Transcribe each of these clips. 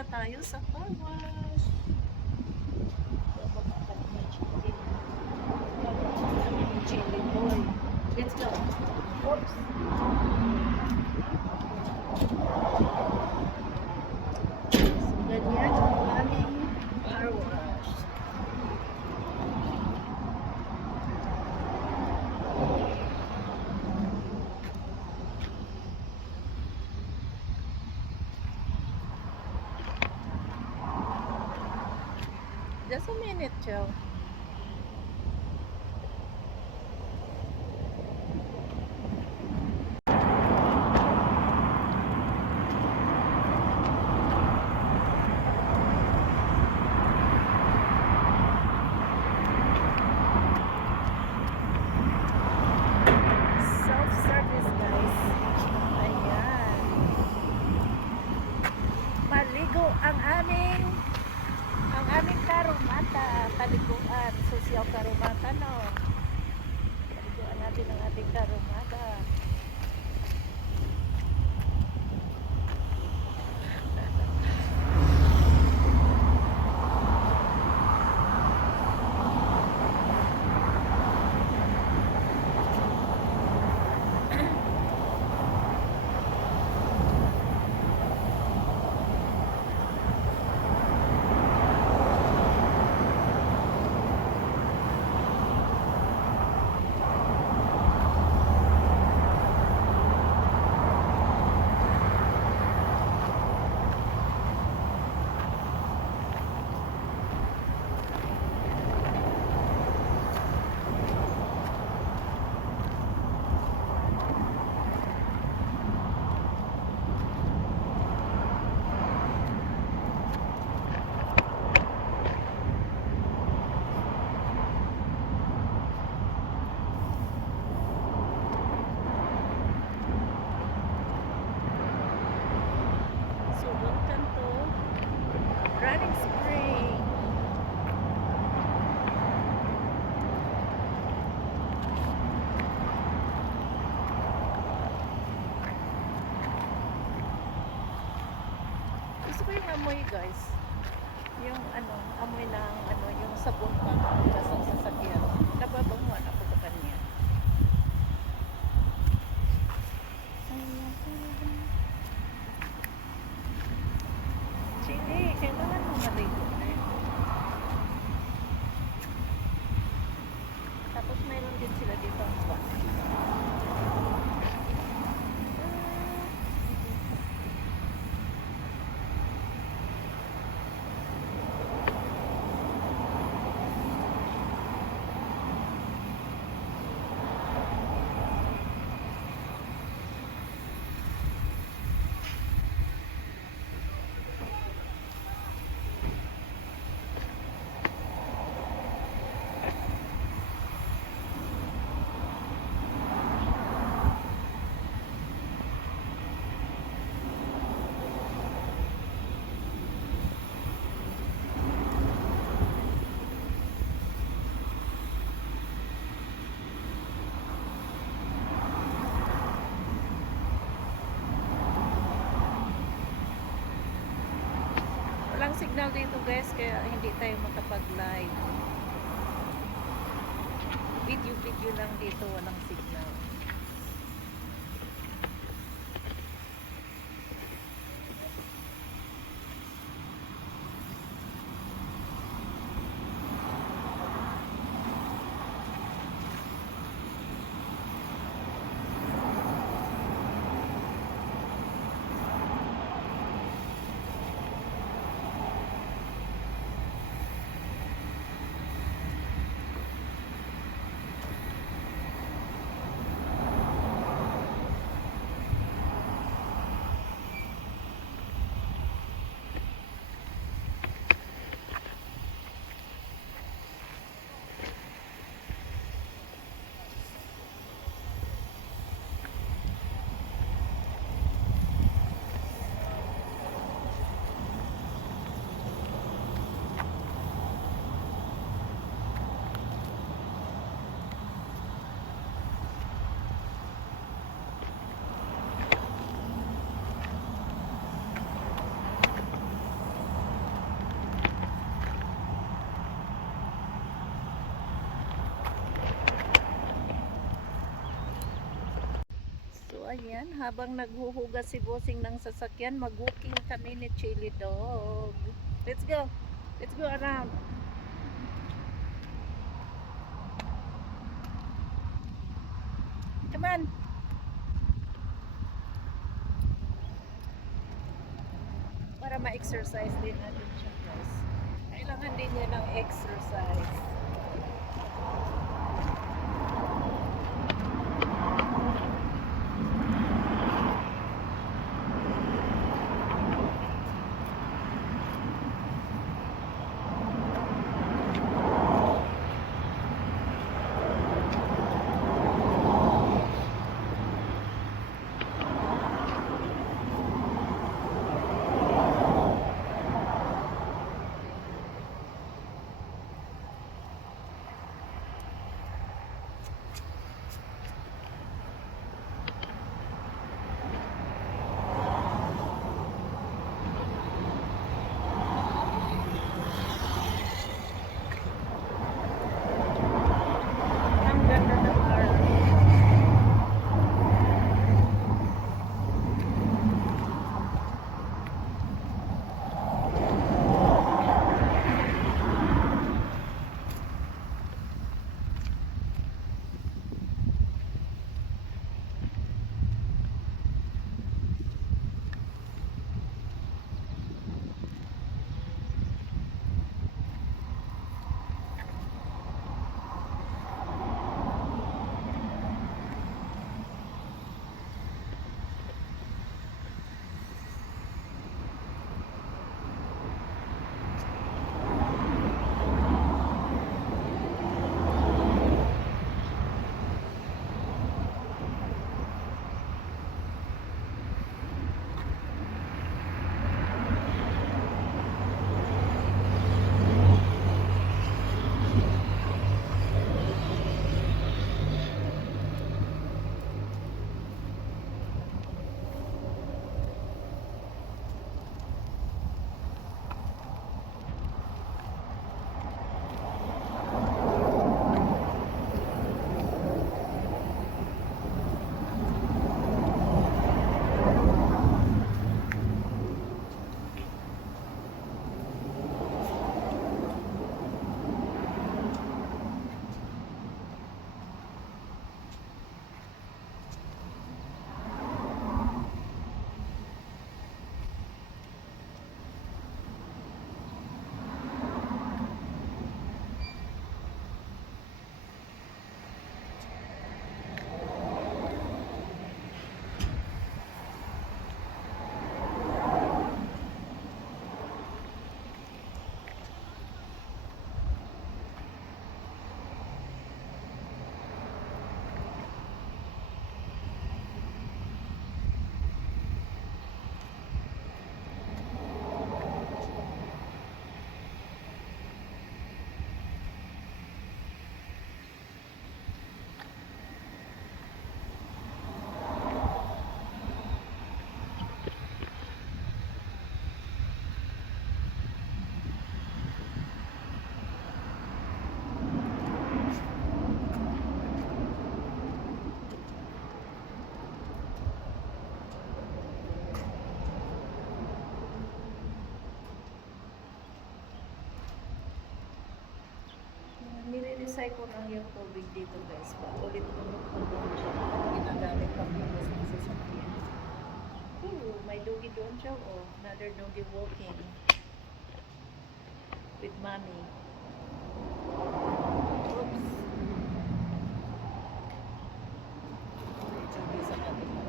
na tayo sa car wash. Chili boy. Let's go. Oops. So, ganyan ang aming car wash. Just a minute, Joe. Self-service, guys. Ayan. Maligo ang aming karumata. Paliguan. Social karumata, no? Paliguan natin ang ating karumata. So, welcome to Running Spring. Gusto ko yung amoy, guys. Yung amoy ng yung sabon pang sa sasakyan. Nababanguan ako sa kanya. Chili, kailangan mo maligo. Tapos mayroon din sila dito ang swan. Walang signal dito, guys, kaya hindi tayo makapag-live. Video lang dito, walang signal. Ayan, habang naghuhugas si Bossing ng sasakyan, mag-walking kami ni Chili Dog. Let's go. Let's go around. Come on. Para ma-exercise din natin siya, guys. Kailangan din niya ng exercise. Ang ganda ng araw. Nire-recycle lang yung tubig dito, guys. Paulit-ulit pa doon siya. Ginagamit pang hugas ng sasakyan. Ooh, may doggy doon siya. Oh, another doggy walking with mommy. Oops. May doggy sa kabila.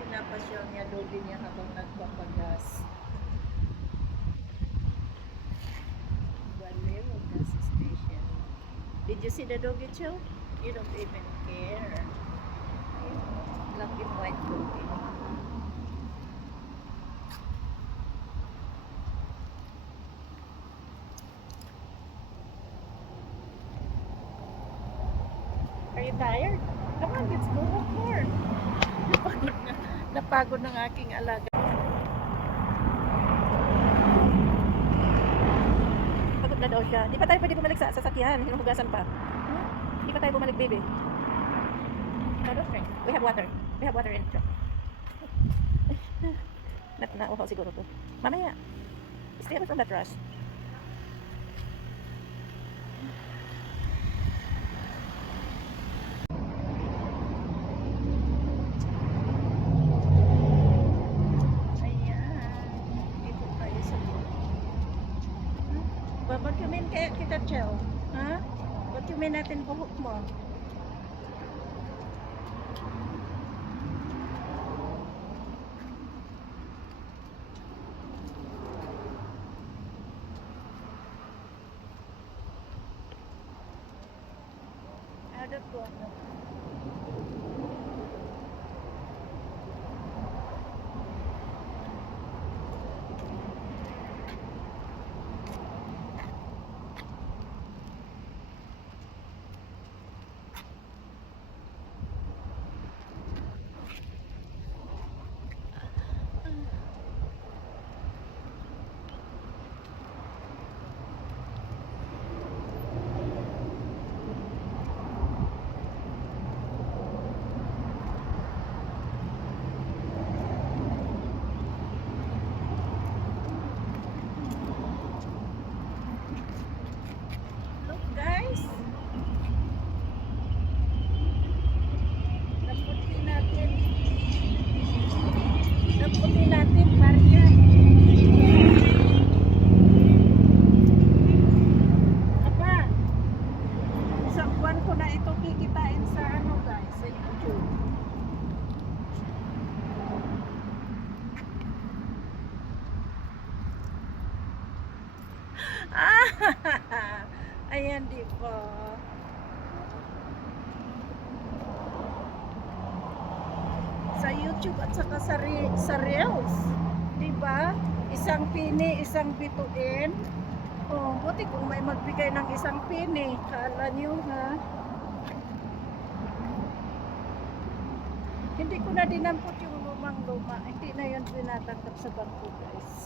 Pinapasyal niya doggy niya habang nagpapagas. Valero gas station. Did you see the doggy, Joe? You don't even care. Black and white doggy. Are you tired. Come on, let's go walk more. Napagod ng aking alaga. Pagod na daw siya. Di pa tayo pwede bumalik sa sasakyan. Hinuhugasan pa. Di pa tayo bumalik, baby. No, don't drink. We have water. We have water in the truck. Nauhaw siguro to. Mamaya. Stay away from that rush. Babagyumin kaya kita, Chel. Ha? Bagyumin natin buhok mo. Adat ko. Ayan, di ba? Sa YouTube at saka sa Reels, di ba? Isang pini, isang bituin. Oh, buti kung may magbigay ng isang pini. Kala niyo, ha? Hindi ko na dinampot yung lumang-luma. Hindi na yun tinatanggap sa bangko, guys.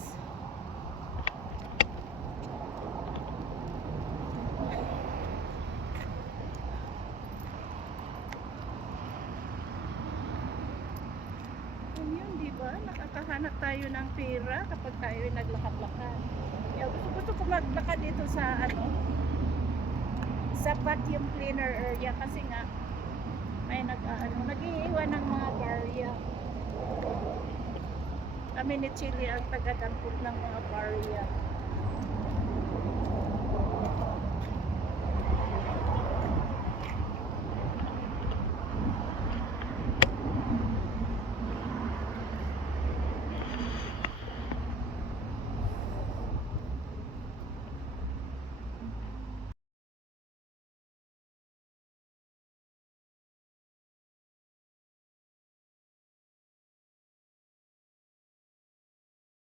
Nakakahanap tayo ng pera kapag tayo ay naglakad-lakad. Gusto ko maglakad dito sa sa vacuum cleaner area kasi nga may nag-iiwan ng mga barya. Kami ni Chili ang taga-dampot ng mga barya.